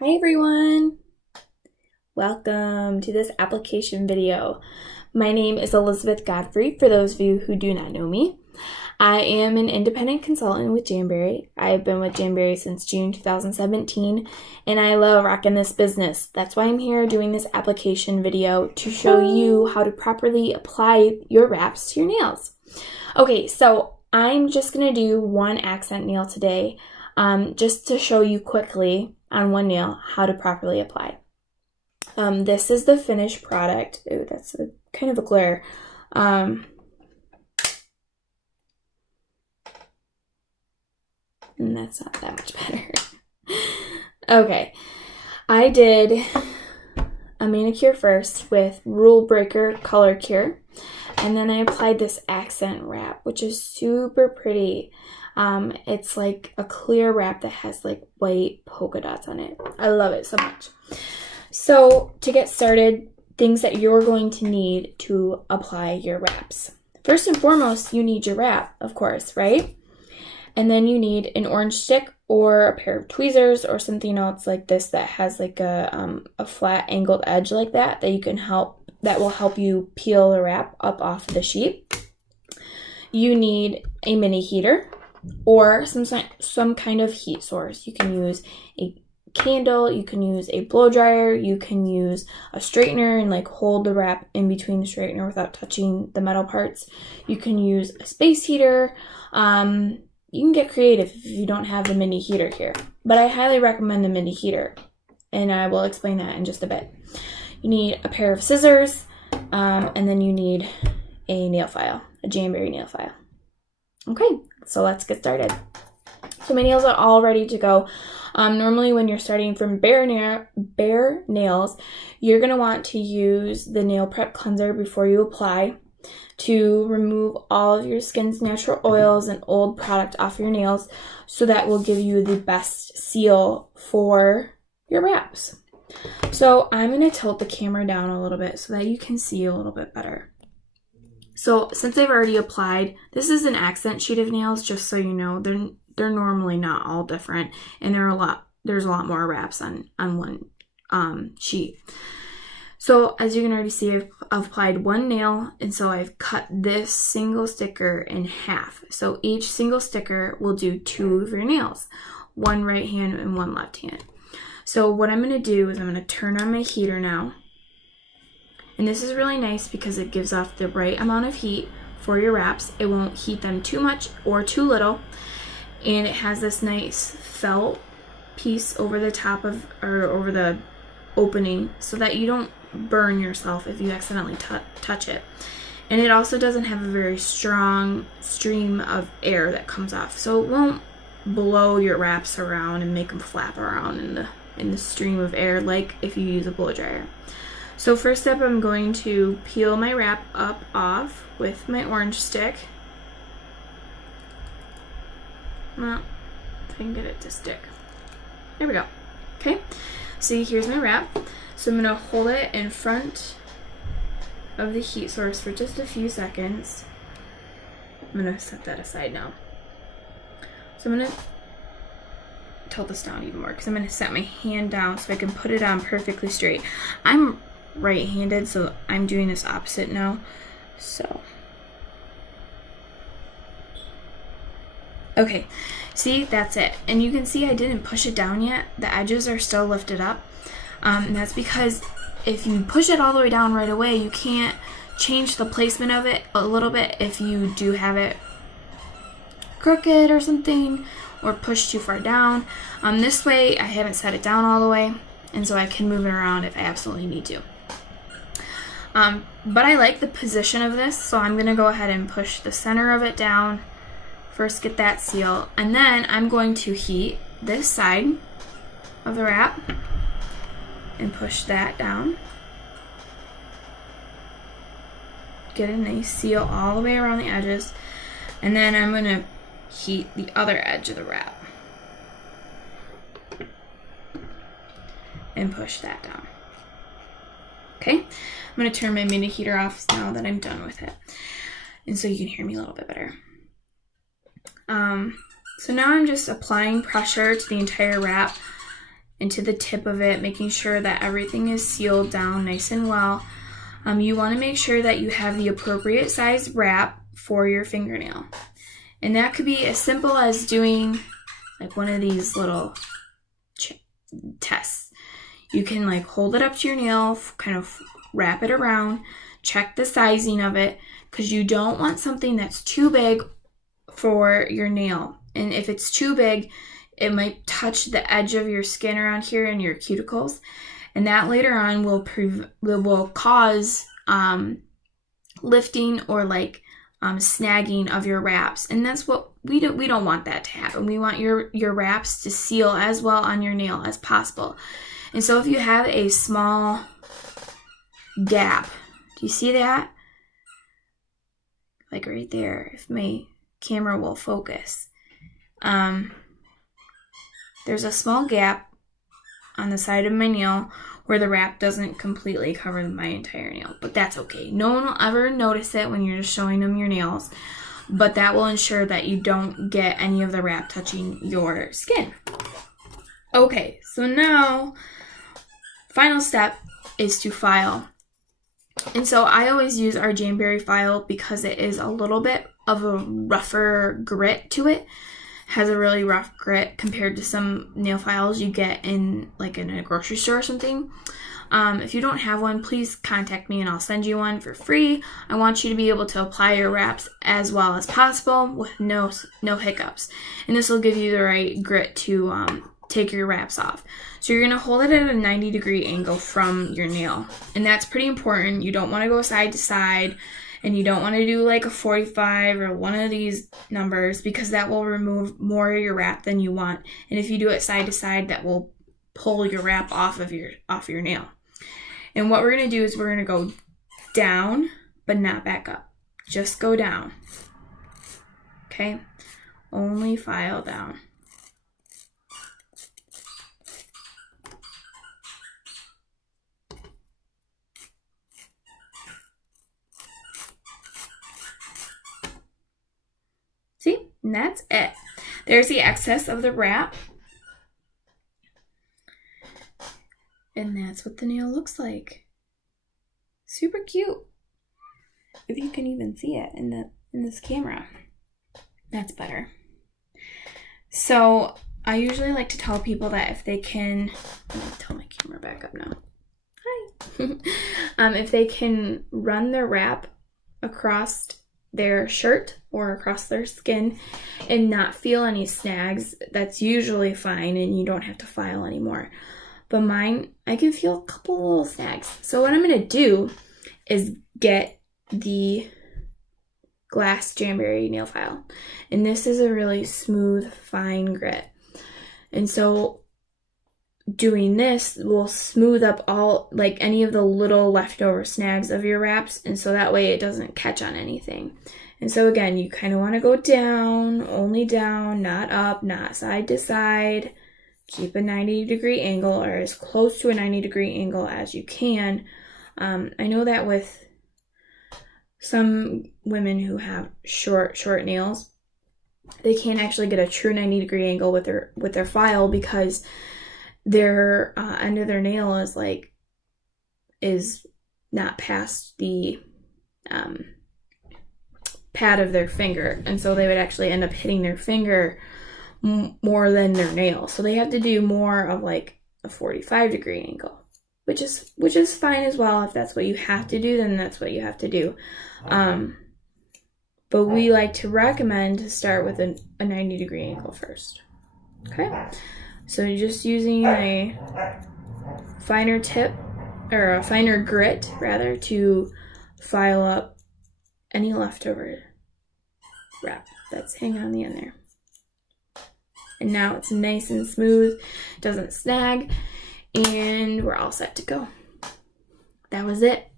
Hi everyone! Welcome to this application video. My name is Elizabeth Godfrey, for those of you who do not know me. I am an independent consultant with Jamberry. I've been with Jamberry since June 2017, and I love rocking this business. That's why I'm here doing this application video to show you how to properly apply your wraps to your nails. Okay, so I'm just going to do one accent nail today, just to show you quickly on one nail how to properly apply. This is the finished product. Ooh, that's kind of a glare. And that's not that much better. Okay, I did a manicure first with Rule Breaker Color Cure, and then I applied this accent wrap, which is super pretty. It's like a clear wrap that has like white polka dots on it. I love it so much. So to get started, things that you're going to need to apply your wraps. First and foremost, you need your wrap, of course, right? And then you need an orange stick or a pair of tweezers or something else like this that has like a flat angled edge like that that will help you peel the wrap up off the sheet. You need a mini heater or some kind of heat source. You can use a candle, you can use a blow dryer, you can use a straightener and like hold the wrap in between the straightener without touching the metal parts. You can use a space heater. You can get creative if you don't have the mini heater here, but I highly recommend the mini heater, and I will explain that in just a bit. You need a pair of scissors, and then you need a nail file, a Jamberry nail file. Okay, so let's get started. So my nails are all ready to go. Normally when you're starting from bare nails, you're going to want to use the nail prep cleanser before you apply to remove all of your skin's natural oils and old product off your nails, so that will give you the best seal for your wraps. So I'm going to tilt the camera down a little bit so that you can see a little bit better. So since I've already applied, this is an accent sheet of nails, just so you know. They're normally not all different, and there's a lot more wraps on one sheet. So as you can already see, I've applied one nail, and so I've cut this single sticker in half. So each single sticker will do 2 of your nails, one right hand and one left hand. So what I'm going to do is I'm going to turn on my heater now. And this is really nice because it gives off the right amount of heat for your wraps. It won't heat them too much or too little. And it has this nice felt piece over the top of, or over the opening, so that you don't burn yourself if you accidentally touch it. And it also doesn't have a very strong stream of air that comes off, so it won't blow your wraps around and make them flap around in the stream of air like if you use a blow dryer. So first up, I'm going to peel my wrap off with my orange stick. Well, if I can get it to stick. There we go. Okay, see, here's my wrap. So I'm going to hold it in front of the heat source for just a few seconds. I'm going to set that aside now. So I'm going to tilt this down even more because I'm going to set my hand down so I can put it on perfectly straight. I'm right-handed, so I'm doing this opposite now. So, okay, see, that's it. And you can see I didn't push it down yet. The edges are still lifted up. And that's because if you push it all the way down right away, you can't change the placement of it a little bit if you do have it crooked or something, or pushed too far down. This way I haven't set it down all the way, and so I can move it around if I absolutely need to. But I like the position of this, so I'm going to go ahead and push the center of it down. First get that seal, and then I'm going to heat this side of the wrap and push that down. Get a nice seal all the way around the edges, and then I'm going to heat the other edge of the wrap and push that down. Okay, I'm going to turn my mini heater off now that I'm done with it, and so you can hear me a little bit better. So now I'm just applying pressure to the entire wrap into the tip of it, making sure that everything is sealed down nice and well. You want to make sure that you have the appropriate size wrap for your fingernail. And that could be as simple as doing like one of these little tests. You can like hold it up to your nail, kind of wrap it around, check the sizing of it, because you don't want something that's too big for your nail. And if it's too big, it might touch the edge of your skin around here and your cuticles. And that later on will cause lifting or like snagging of your wraps. And that's what we don't want that to happen. We want your wraps to seal as well on your nail as possible. And so if you have a small gap, do you see that? Like right there, if my camera will focus. There's a small gap on the side of my nail where the wrap doesn't completely cover my entire nail, but that's okay. No one will ever notice it when you're just showing them your nails, but that will ensure that you don't get any of the wrap touching your skin. Okay, so now, final step is to file. And so I always use our Jamberry file because it is a little bit of a rougher grit to it. Has a really rough grit compared to some nail files you get in a grocery store or something. If you don't have one, please contact me and I'll send you one for free. I want you to be able to apply your wraps as well as possible with no hiccups. And this will give you the right grit to take your wraps off. So you're going to hold it at a 90-degree angle from your nail. And that's pretty important. You don't want to go side to side. And you don't want to do like a 45 or one of these numbers, because that will remove more of your wrap than you want. And if you do it side to side, that will pull your wrap off your nail. And what we're going to do is we're going to go down, but not back up. Just go down. Okay? Only file down. See? And that's it. There's the excess of the wrap. And that's what the nail looks like. Super cute. If you can even see it in this camera. That's better. So I usually like to tell people that if they can, I'm gonna tell my camera back up now. Hi. If they can run their wrap across their shirt or across their skin and not feel any snags, that's usually fine and you don't have to file anymore. But mine, I can feel a couple little snags. So what I'm going to do is get the glass Jamberry nail file. And this is a really smooth, fine grit. And so doing this will smooth up all, like any of the little leftover snags of your wraps. And so that way it doesn't catch on anything. And so again, you kind of want to go down, only down, not up, not side to side. Keep a 90-degree angle or as close to a 90-degree angle as you can. I know that with some women who have short nails, they can't actually get a true 90-degree angle with their file because their end of their nail is not past the pad of their finger, and so they would actually end up hitting their finger more than their nail. So they have to do more of like a 45-degree angle, which is fine as well. If that's what you have to do, then that's what you have to do. But we like to recommend to start with a 90-degree angle first. Okay, so just using a finer tip, or a finer grit rather, to file up any leftover wrap that's hanging on the end there. And now it's nice and smooth, doesn't snag, and we're all set to go. That was it.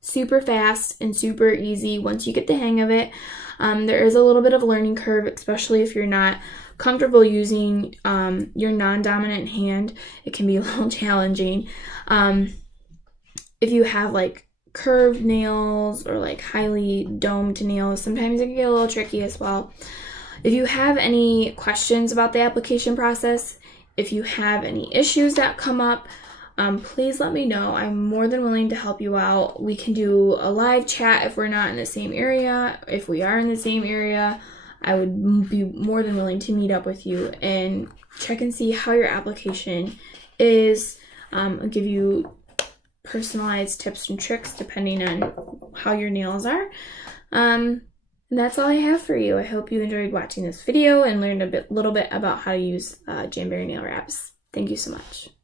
Super fast and super easy once you get the hang of it. There is a little bit of a learning curve, especially if you're not comfortable using your non-dominant hand. It can be a little challenging. If you have like curved nails or like highly domed nails, sometimes it can get a little tricky as well. If you have any questions about the application process, if you have any issues that come up, please let me know. I'm more than willing to help you out. We can do a live chat if we're not in the same area. If we are in the same area, I would be more than willing to meet up with you and check and see how your application is. I'll give you personalized tips and tricks depending on how your nails are. And that's all I have for you. I hope you enjoyed watching this video and learned a little bit about how to use Jamberry nail wraps. Thank you so much.